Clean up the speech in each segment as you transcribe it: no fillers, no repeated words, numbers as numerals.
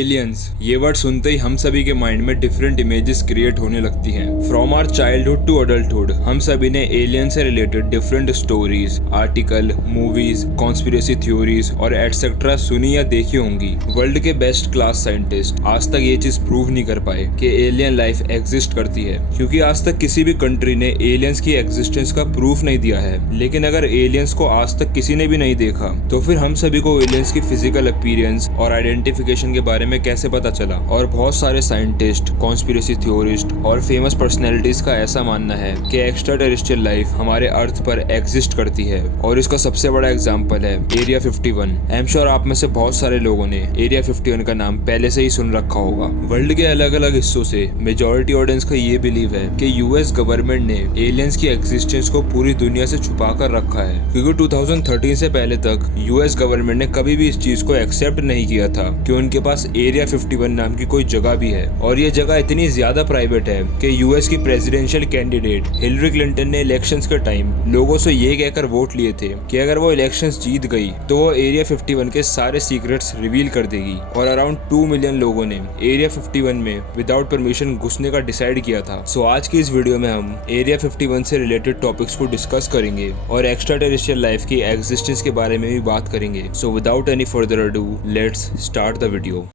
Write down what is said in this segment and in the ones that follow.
Aliens, ये word सुनते ही हम सभी के माइंड में डिफरेंट इमेजेस क्रिएट होने लगती हैं। From our childhood to adulthood हम सभी ने एलियन से related different stories, article, movies, conspiracy theories और एटसेट्रा सुनी या देखी होंगी। वर्ल्ड के बेस्ट क्लास साइंटिस्ट आज तक ये चीज प्रूव नहीं कर पाए कि एलियन लाइफ एग्जिस्ट करती है, क्योंकि आज तक किसी भी कंट्री ने एलियंस की एग्जिस्टेंस का प्रूफ नहीं दिया है। लेकिन अगर एलियंस को आज तक किसी ने भी नहीं देखा तो फिर हम सभी को एलियंस की फिजिकल अपीयरेंस और आइडेंटिफिकेशन के बारे में कैसे पता चला। और बहुत सारे साइंटिस्ट, कॉन्स्पिरेसी थ्योरिस्ट और फेमस पर्सनैलिटीज का ऐसा मानना है कि एक्स्ट्रा टेरेस्ट्रियल लाइफ हमारे अर्थ पर एग्जिस्ट करती है, और इसका सबसे बड़ा एग्जांपल है एरिया 51। आई एम श्योर आप में से बहुत सारे लोगों ने एरिया 51 का नाम पहले से ही सुन रखा होगा। वर्ल्ड के अलग अलग हिस्सों से मेजॉरिटी ऑडियंस का ये बिलीव है कि यूएस गवर्नमेंट ने एलियंस की एग्जिस्टेंस को पूरी दुनिया से छुपा कर रखा है, क्योंकि 2013 से पहले तक यूएस गवर्नमेंट ने कभी भी इस चीज को एक्सेप्ट नहीं किया था कि उनके पास एरिया 51 नाम की कोई जगह भी है। और ये जगह इतनी ज्यादा प्राइवेट है कि यूएस की प्रेसिडेंशियल कैंडिडेट हिलरी क्लिंटन ने इलेक्शंस के टाइम लोगों से ये कहकर वोट लिए थे कि अगर वो इलेक्शंस जीत गई तो वो एरिया 51 के सारे सीक्रेट्स रिवील कर देगी। और अराउंड 2 मिलियन लोगों ने एरिया 51 में विदाउट परमिशन घुसने का डिसाइड किया था। सो आज की इस वीडियो में हम एरिया 51 से रिलेटेड टॉपिक्स को डिस्कस करेंगे और एक्स्ट्रा टेरेस्ट्रियल लाइफ की एग्जिस्टेंस के बारे में भी बात करेंगे। So without any further ado, let's start the video.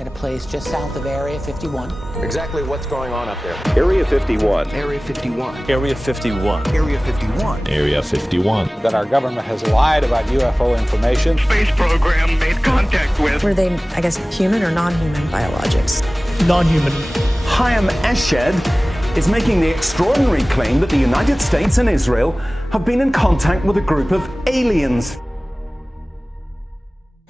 At a place just south of Area 51. Exactly what's going on up there? Area 51. Area 51. Area 51. Area 51. Area 51. That our government has lied about UFO information. Space program made contact with. Were they, I guess, human or non-human biologics? Non-human. Hayam Eshed is making the extraordinary claim that the United States and Israel have been in contact with a group of aliens.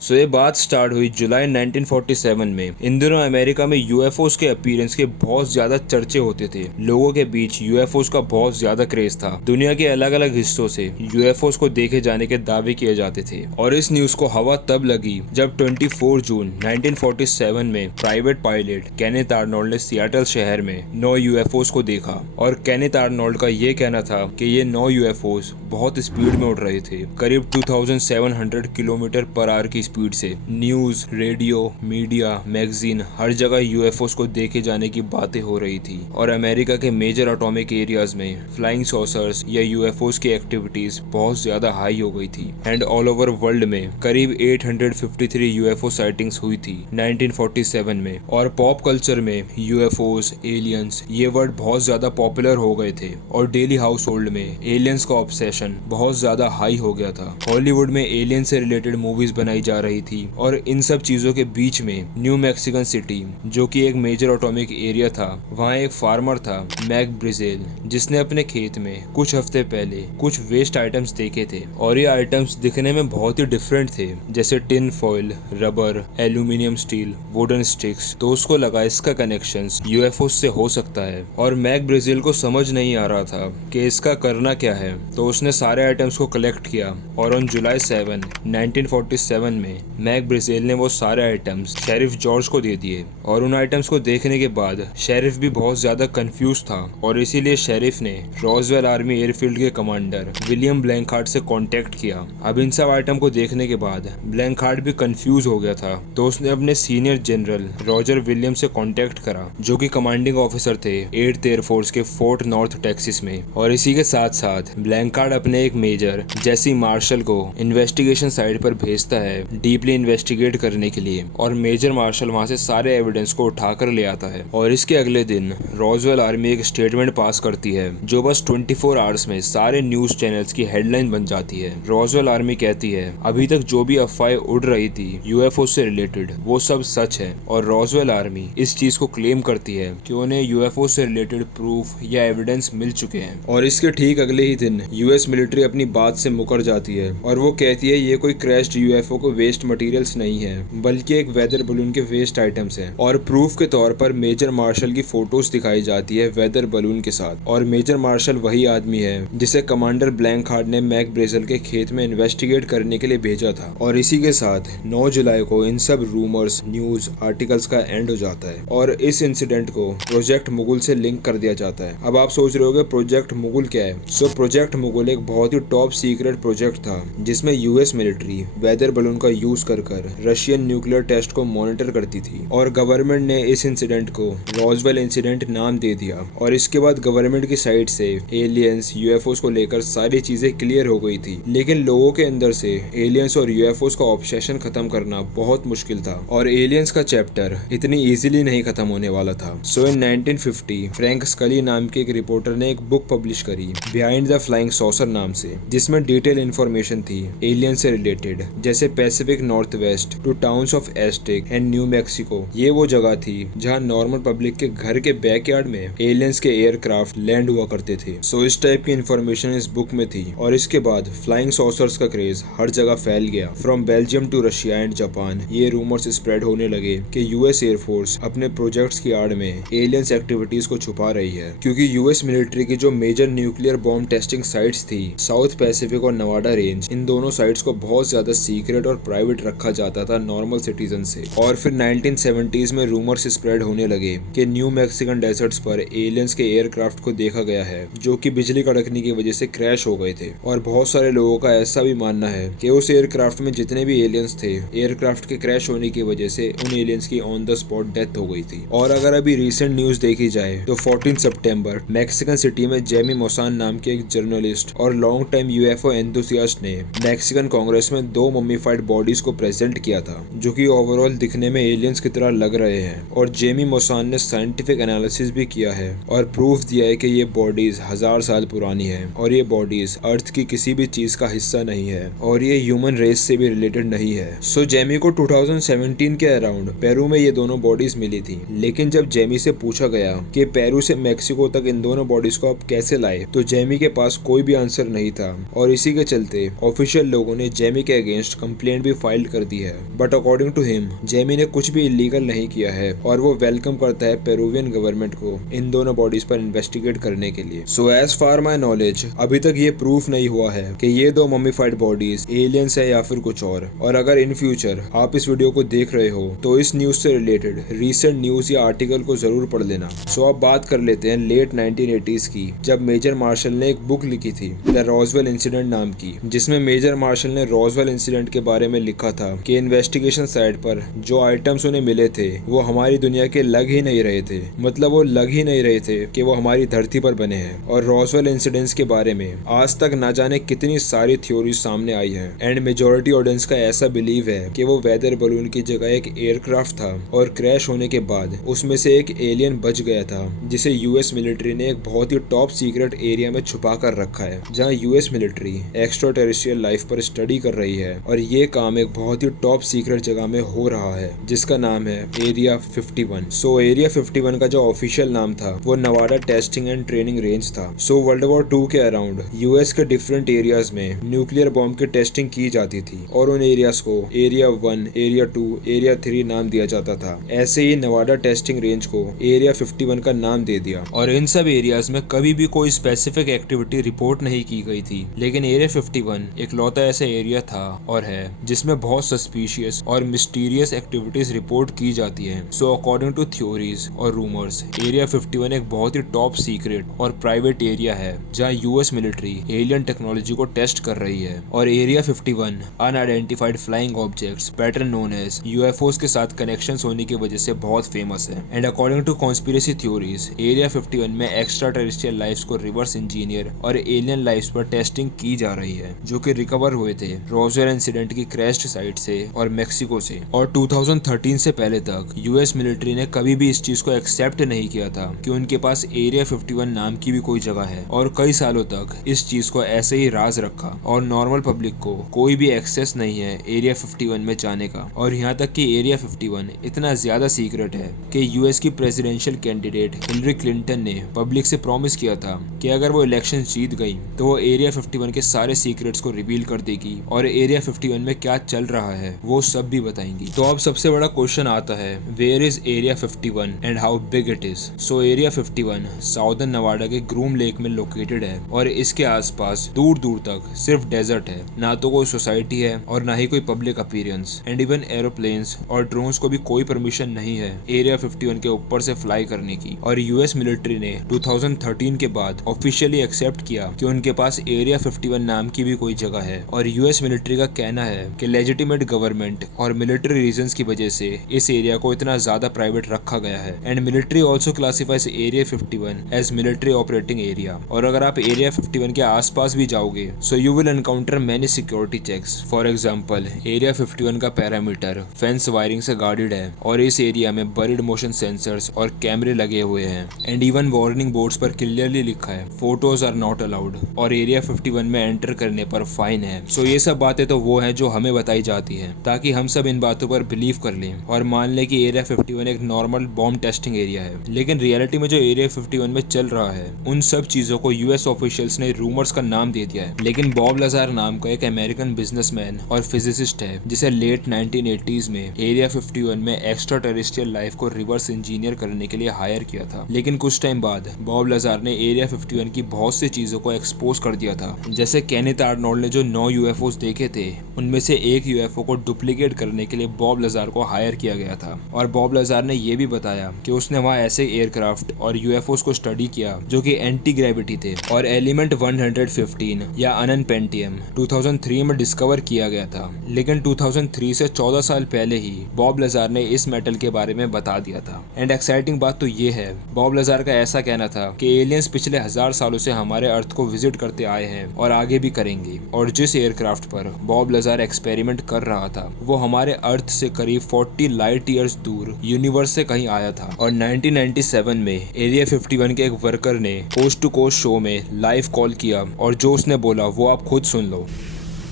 सो ये बात start हुई जुलाई 1947 में। इन दिनों America में UFOs के appearance के बहुत ज्यादा चर्चे होते थे। लोगों के बीच यूएफओस का बहुत ज्यादा क्रेज था। दुनिया के अलग अलग हिस्सों से यूएफओस को देखे जाने के दावे किए जाते थे। और इस न्यूज को हवा तब लगी जब 24 जून 1947 में प्राइवेट पायलट केनेथ आर्नोल्ड ने सियाटल शहर में 9 यूएफओस को देखा। और केनेथ आर्नोल्ड का ये कहना था कि ये 9 यूएफओस बहुत स्पीड में उड़ रहे थे, करीब 2700 किलोमीटर पर आवर की स्पीड से। न्यूज, रेडियो, मीडिया, मैगजीन, हर जगह यूएफओस को देखे जाने की बातें हो रही थी। और अमेरिका के मेजर एटॉमिक एरियाज में फ्लाइंग सॉसर्स या यूएफओस की एक्टिविटीज बहुत ज्यादा हाई हो गई थी। एंड ऑल ओवर वर्ल्ड में करीब 853 यूएफओ साइटिंग्स हुई थी 1947 में। और पॉप कल्चर में यूएफओस, एलियंस ये वर्ड बहुत ज्यादा पॉपुलर हो गए थे। और डेली हाउस होल्ड में एलियंस का ऑब्सेशन बहुत ज्यादा हाई हो गया था। हॉलीवुड में एलियन से रिलेटेड मूवीज बनाई जा रही थी। और इन सब चीजों के बीच में न्यू मैक्सिकन सिटी, जो कि एक मेजर एटॉमिक एरिया था, वहाँ एक फार्मर था मैक ब्रिजेल, जिसने अपने खेत में कुछ हफ्ते पहले कुछ वेस्ट आइटम्स देखे थे। और ये आइटम्स दिखने में बहुत ही डिफरेंट थे, जैसे tin foil, rubber, aluminium steel, wooden sticks. तो उसको लगा इसका कनेक्शन यूएफओ से हो सकता है। और मैक ब्रिजेल को समझ नहीं आ रहा था कि इसका करना क्या है। तो उसने सारे आइटम्स को कलेक्ट किया और ऑन जुलाई 7, 1947 में मैक ब्रिजेल ने वो सारे आइटम्स शेरिफ जॉर्ज को दे दिए। और उन आइटम्स को देखने के बाद शेरिफ भी बहुत ज्यादा कंफ्यूज था। और इसीलिए शेरिफ ने रोजवेल आर्मी एयरफील्ड के कमांडर विलियम ब्लैंकहार्ट से कांटेक्ट किया। अब इन सब आइटम को देखने के बाद ब्लैंकहार्ट भी कंफ्यूज हो गया था। तो उसने अपने सीनियर जनरल रॉजर विलियम से कांटेक्ट करा, जो कि कमांडिंग ऑफिसर थे 8th एयरफोर्स के फोर्ट नॉर्थ टेक्सास में। और इसी के साथ साथ ब्लैंकहार्ट अपने एक मेजर जेसी मार्शल को इन्वेस्टिगेशन साइट पर भेजता है डीपली इन्वेस्टिगेट करने के लिए। और मेजर मार्शल वहां से सारे एविडेंस को उठाकर ले आता है। और इसके अगले दिन रोजवेल आर्मी एक स्टेटमेंट पास करती है, जो बस 24 आवर्स में सारे न्यूज चैनल्स की हेडलाइन बन जाती है। रोजवेल आर्मी कहती है अभी तक जो भी अफवाहें उड़ रही थी यूएफओ से रिलेटेड वो सब सच है। और रोजवेल आर्मी इस चीज को क्लेम करती है कि उन्हें यूएफओ से रिलेटेड प्रूफ या एविडेंस मिल चुके हैं। और इसके ठीक अगले ही दिन यूएस मिलिट्री अपनी बात से मुकर जाती है और वो कहती है ये कोई क्रैश्ड यूएफओ को वेस्ट मटेरियल्स नहीं है, बल्कि एक वेदर बलून के वेस्ट आइटम्स हैं। और प्रूफ के तौर पर मेजर मार्शल की फोटोज दिखाई जाती है वेदर बलून के साथ। और मेजर मार्शल वही आदमी है जिसे कमांडर ब्लैंकहार्ट ने मैक ब्रेजल के खेत में इन्वेस्टिगेट करने के लिए भेजा था। और इसी के साथ 9 जुलाई को इन सब रूमर्स, न्यूज आर्टिकल्स का एंड हो जाता है। और इस इंसिडेंट को प्रोजेक्ट मुगल से लिंक कर दिया जाता है। अब आप सोच रहे होगे प्रोजेक्ट मुगल क्या है। सो प्रोजेक्ट मुगल एक बहुत ही टॉप सीक्रेट प्रोजेक्ट था जिसमें यूएस मिलिट्री वेदर बलून का यूज कर रशियन न्यूक्लियर टेस्ट को मॉनिटर करती थी और गवर्नमेंट ने इस इंसिडेंट को रॉसवेल इंसिडेंट नाम दे दिया। और इसके बाद गवर्नमेंट की साइड से एलियंस यूएफओस को लेकर सारी चीजें क्लियर हो गई थी, लेकिन लोगों के अंदर से एलियंस और यूएफओस का ऑब्सेशन खत्म करना बहुत मुश्किल था और एलियंस का चैप्टर इतनी इजीली नहीं खत्म होने वाला था। सो इन 1950 फ्रैंक स्कली नाम के एक रिपोर्टर ने एक बुक पब्लिश करी बिहाइंड द फ्लाइंग सॉसर नाम से, जिसमें डिटेल इंफॉर्मेशन थी एलियन से रिलेटेड, जैसे Pacific north west two towns of asterisk and new Mexico. ये वो जगह थी जहाँ नॉर्मल पब्लिक के घर के बैकयार्ड में एलियंस के एयरक्राफ्ट लैंड हुआ करते थे। सो इस टाइप की इंफॉर्मेशन इस बुक में थी और इसके बाद फ्लाइंग सॉसर्स का क्रेज हर जगह फैल गया। From Belgium to Russia and Japan ये रूमर्स स्प्रेड होने लगे कि यूएस एयरफोर्स अपने प्रोजेक्ट्स की आड़ में एलियंस एक्टिविटीज को छुपा रही है, क्योंकि यूएस मिलिट्री की जो major nuclear bomb testing sites थी साउथ पैसिफिक और नवाडा रेंज, इन दोनों साइट्स को बहुत ज्यादा सीक्रेट और प्राइवेट रखा जाता था नॉर्मल सिटीजन से। और फिर 1970s में रूमर्स स्प्रेड होने लगे कि न्यू मैक्सिकन डेजर्ट्स पर एलियंस के एयरक्राफ्ट को देखा गया है जो कि बिजली कड़कने की वजह से क्रैश हो गए थे। और बहुत सारे लोगों का ऐसा भी मानना है कि उस एयरक्राफ्ट में जितने भी एलियंस थे, एयरक्राफ्ट के क्रैश होने की वजह से उन एलियंस की ऑन द स्पॉट डेथ हो गई थी। और अगर अभी रिसेंट न्यूज देखी जाए तो 14 सितंबर मैक्सिकन सिटी में जेमी मोसान नाम के एक जर्नलिस्ट और लॉन्ग टाइम यूएफओ एंथुसियास्ट ने मैक्सिकन कांग्रेस में 2 मम्मीफाइड बॉडीज को प्रेजेंट किया था जो कि ओवरऑल दिखने में एलियंस की तरह लग रहे हैं। और जेमी मोसान ने साइंटिफिक एनालिसिस भी किया है और प्रूफ दिया है कि ये बॉडीज 1000 साल पुरानी है और ये बॉडीज अर्थ की किसी भी चीज का हिस्सा नहीं है और ये ह्यूमन रेस से भी रिलेटेड नहीं है। सो जेमी को 2017 के अराउंड पेरू में ये दोनों बॉडीज मिली थी, लेकिन जब जेमी से पूछा गया कि पेरू से मैक्सिको तक इन दोनों बॉडीज को आप कैसे लाए, तो जेमी के पास कोई भी आंसर नहीं था और इसी के चलते ऑफिशियल लोगों ने जेमी के अगेंस्ट कंप्लेंट भी फाइल कर दी है। But according to him Jamie ने कुछ भी इलीगल नहीं किया है और वो वेलकम करता है पेरुवियन गवर्नमेंट को इन दोनों बॉडीज पर इन्वेस्टिगेट करने के लिए। So as far my knowledge अभी तक ये प्रूफ नहीं हुआ है कि ये 2 मम्मीफाइड बॉडीज एलियंस है या फिर कुछ और अगर इन फ्यूचर आप इस वीडियो को देख रहे हो तो इस न्यूज से रिलेटेड रीसेंट न्यूज या आर्टिकल को जरूर पढ़ लेना। सो अब बात कर लेते हैं लेट 1980s की, जब मेजर मार्शल ने एक बुक लिखी थी द रॉसवेल इंसिडेंट नाम की, जिसमें मेजर मार्शल ने रॉसवेल इंसिडेंट के बारे में लिखा था कि इन्वेस्टिगेशन साइट पर जो आइटम्स उन्हें मिले थे वो हमारी दुनिया के लग ही नहीं रहे थे, मतलब वो लग ही नहीं रहे थे कि वो हमारी धरती पर बने हैं। और रॉसवेल इंसिडेंट्स के बारे में आज तक ना जाने कितनी सारी थ्योरीज सामने आई हैं एंड मेजॉरिटी ऑडियंस का ऐसा बिलीव है कि वो वेदर बलून की जगह एक एयरक्राफ्ट था और क्रैश होने के बाद उसमें से एक एलियन बच गया था जिसे यूएस मिलिट्री ने एक बहुत ही टॉप सीक्रेट एरिया में छुपा कर रखा है, जहाँ US military extra terrestrial life पर स्टडी कर रही है और ये काम एक बहुत ही टॉप सीक्रेट जगह में हो रहा है जिसका नाम है एरिया 51। सो एरिया 51 का जो ऑफिशियल नाम था वो Nevada testing and training range था। सो वर्ल्ड वॉर 2 के अराउंड यूएस के डिफरेंट एरियाज में न्यूक्लियर बॉम्ब की टेस्टिंग की जाती थी और उन एरियाज को एरिया 1, एरिया 2, एरिया 3 नाम दिया जाता था। ऐसे ही नवाडा टेस्टिंग रेंज को एरिया 51 का नाम दे दिया और इन सब एरियाज में कभी भी कोई स्पेसिफिक एक्टिविटी रिपोर्ट नहीं की गई थी, लेकिन एरिया 51 एक लौता ऐसा एरिया था और है जिसमें बहुत सस्पिशियस और मिस्टीरियस एक्टिविटीज रिपोर्ट की जाती है। सो अकॉर्डिंग टू थ्योरीज और रूमर्स एरिया 51 एक बहुत ही टॉप सीक्रेट और प्राइवेट एरिया है जहाँ यूएस मिलिट्री एलियन टेक्नोलॉजी को टेस्ट कर रही है। और area 51 unidentified flying objects better known as UFOs के साथ कनेक्शंस होने की वजह से बहुत फेमस है। And according to conspiracy theories area 51 में एक्स्ट्रा टेरेस्ट्रियल लाइफ्स को रिवर्स इंजीनियर और एलियन लाइफ्स पर टेस्टिंग की जा रही है जो कि रिकवर हुए थे रॉसवेल इंसिडेंट की क्रैश्ड साइट से और मेक्सिको से। और 2013 से पहले तक यूएस मिलिट्री ने कभी भी इस चीज को एक्सेप्ट नहीं किया था कि उनके पास एरिया 51 नाम की भी कोई जगह है और कई सालों तक इस चीज को ऐसे ही राज रखा और नॉर्मल पब्लिक को कोई भी एक्सेस नहीं है एरिया 51 में जाने का। और यहाँ तक कि एरिया 51 इतना ज्यादा सीक्रेट है कि यूएस की प्रेसिडेंशियल कैंडिडेट हिलरी क्लिंटन ने पब्लिक से प्रॉमिस किया था कि अगर वो इलेक्शन जीत गई तो वो एरिया 51 के सारे सीक्रेट्स को रिवील कर देगी और एरिया 51 में क्या चल रहा है वो सब भी बताएंगी। तो अब सबसे बड़ा क्वेश्चन आता है, where is area 51 and how big it is. So area 51 southern Nevada के ग्रूम लेक में लोकेटेड है और इसके आसपास दूर दूर तक सिर्फ डेजर्ट है, ना तो कोई सोसाइटी है और ना ही कोई public appearance and even aeroplanes और ड्रोन्स को भी कोई परमिशन नहीं है एरिया 51 के ऊपर से फ्लाई करने की। और यूएस मिलिट्री ने 2013 के बाद ऑफिशियली एक्सेप्ट किया कि उनके पास एरिया 51 नाम की भी कोई जगह है और यूएस मिलिट्री का कहना है कि कि लेजिटिमेट गवर्नमेंट और मिलिट्री रीजंस की वजह से इस एरिया को इतना ज्यादा प्राइवेट रखा गया है। And military also classifies area 51 as military operating area. और अगर आप एरिया 51 के आसपास भी जाओगे so you will encounter many security checks. For example area 51 का पैरामीटर फेंस वायरिंग से गार्डेड है और इस एरिया में बरीड मोशन सेंसर्स और कैमरे लगे हुए हैं। एंड इवन वार्निंग बोर्ड्स पर क्लियरली लिखा है फोटोज आर नॉट अलाउड और एरिया 51 में एंटर करने पर फाइन है। सो ये सब बातें तो वो हैं जो हमें बताई जाती है ताकि हम सब इन बातों पर बिलीव कर लें और मान लें कि एरिया 51 एक नॉर्मल बॉम्ब टेस्टिंग एरिया है। लेकिन रियलिटी में जो एरिया 51 में चल रहा है उन सब चीजों को यूएस ऑफिशियल्स ने रूमर्स का नाम दे दिया है। लेकिन बॉब लाजार नाम का एक अमेरिकन बिजनेसमैन और फिजिसिस्ट है जिसे लेट 1980s में एरिया 51 में एक्स्ट्रा टेरेस्ट्रियल लाइफ को रिवर्स इंजीनियर करने के लिए हायर किया था। लेकिन कुछ टाइम बाद बॉब लाजार ने एरिया 51 की बहुत सी चीजों को एक्सपोज कर दिया था। जैसे केनेथ आर्नोल्ड ने जो 9 यूएफओस देखे थे उनमें से एक यूएफओ को डुप्लीकेट करने के लिए बॉब लाजार को हायर किया गया था। और बॉब लाजार ने यह भी बताया कि उसने वहां ऐसे एयरक्राफ्ट और यूएफओस को स्टडी किया जो कि एंटी ग्रेविटी थे और एलिमेंट 115 या अनपेंटियम 2003 में डिस्कवर किया गया था। लेकिन 2003 से 14 साल पहले ही बॉब लाजार ने इस मेटल के बारे में बता दिया था। एंड एक्साइटिंग बात तो ये है बॉब लाजार का ऐसा कहना था कि एलियंस पिछले 1000 सालों से हमारे अर्थ को विजिट करते आए हैं और आगे भी करेंगे। और जिस एयरक्राफ्ट पर बॉब लाजार एक्सपेरिमेंट कर रहा था वो हमारे अर्थ से करीब 40 लाइट ईयर्स दूर यूनिवर्स से कहीं आया था। और 1997 में एरिया 51 के एक वर्कर ने कोस्ट टू कोस्ट शो में लाइव कॉल किया और जो उसने बोला वो आप खुद सुन लो।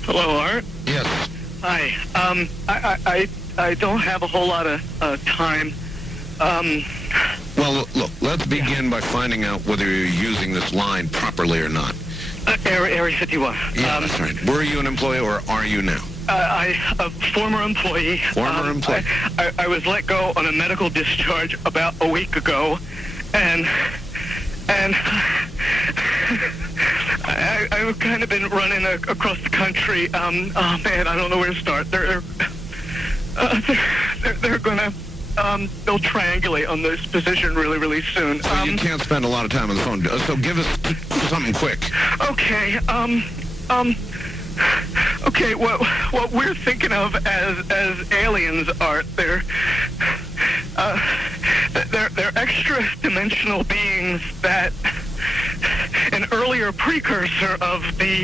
Hello, Art. Yes. Hi. I don't have a whole lot of time. Well, look, let's begin by finding out whether you're using this line properly or not. Area 51. Yeah, that's right. Were you an employee or are you now? A former employee. Former employee. I was let go on a medical discharge about a week ago, and I've kind of been running across the country. Oh man, I don't know where to start. They're gonna. They'll triangulate on this position really soon. So you can't spend a lot of time on the phone. So give us something quick. Okay. Okay. What we're thinking of as aliens are they're extra-dimensional beings that an earlier precursor of the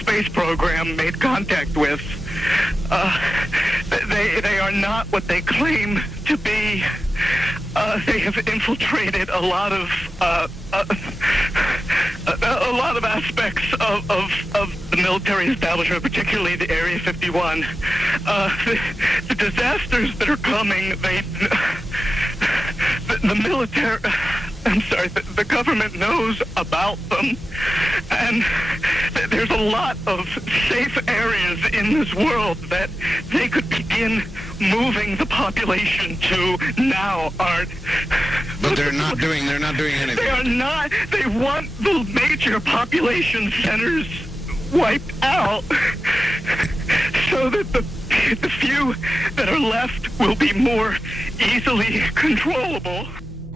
space program made contact with. They are not what they claim to be. They have infiltrated a lot of aspects of the military establishment, particularly the Area 51. The disasters that are coming, the military. I'm sorry, the government knows about them, and there's a lot of safe areas in this world that they could begin moving the population to now, Art. But they're not doing anything. They are not. They want the major population centers wiped out so that the few that are left will be more easily controllable.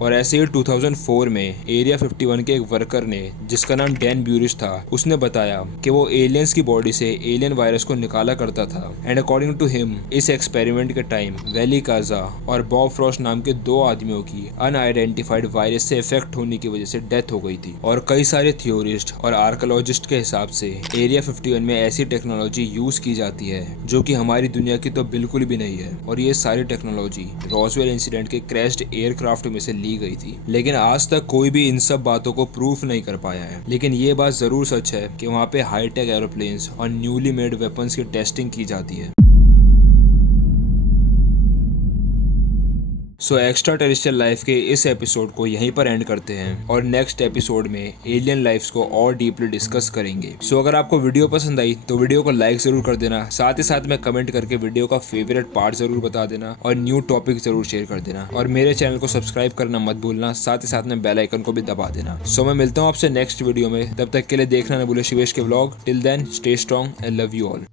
और ऐसे ही 2004 में area 51 के एक worker ने जिसका नाम Dan ब्यूरिश था उसने बताया कि वो एलियंस की बॉडी से एलियन वायरस को निकाला करता था। एंड अकॉर्डिंग टू हिम इस एक्सपेरिमेंट के टाइम वैली काजा और बॉब फ्रॉस्ट नाम के 2 आदमियों की अनआइडेंटिफाइड वायरस से इफेक्ट होने की वजह से डेथ हो गई थी। और कई सारे थ्योरिस्ट और आर्कोलॉजिस्ट के हिसाब से एरिया 51 में ऐसी टेक्नोलॉजी यूज की जाती है जो कि हमारी दुनिया की तो बिल्कुल भी नहीं है। और ये सारी टेक्नोलॉजी रॉसवेल इंसिडेंट के क्रैश्ड एयरक्राफ्ट में से गई थी। लेकिन आज तक कोई भी इन सब बातों को प्रूफ नहीं कर पाया है। लेकिन ये बात जरूर सच है कि वहाँ पे हाईटेक एरोप्लेन्स और न्यूली मेड वेपन्स की टेस्टिंग की जाती है। सो एक्स्ट्रा टेरेस्ट्रियल लाइफ के इस एपिसोड को यहीं पर एंड करते हैं और नेक्स्ट एपिसोड में एलियन लाइफ्स को और डीपली डिस्कस करेंगे। सो अगर आपको वीडियो पसंद आई तो वीडियो को लाइक जरूर कर देना, साथ ही साथ में कमेंट करके वीडियो का फेवरेट पार्ट जरूर बता देना और न्यू टॉपिक जरूर शेयर कर देना। और मेरे चैनल को सब्सक्राइब करना मत भूलना, साथ ही साथ में बेल आइकन को भी दबा देना। सो मैं मिलता हूँ आपसे नेक्स्ट वीडियो में, तब तक के लिए देखना न भूले शिवेश के vlog. Till then stay strong and love you all.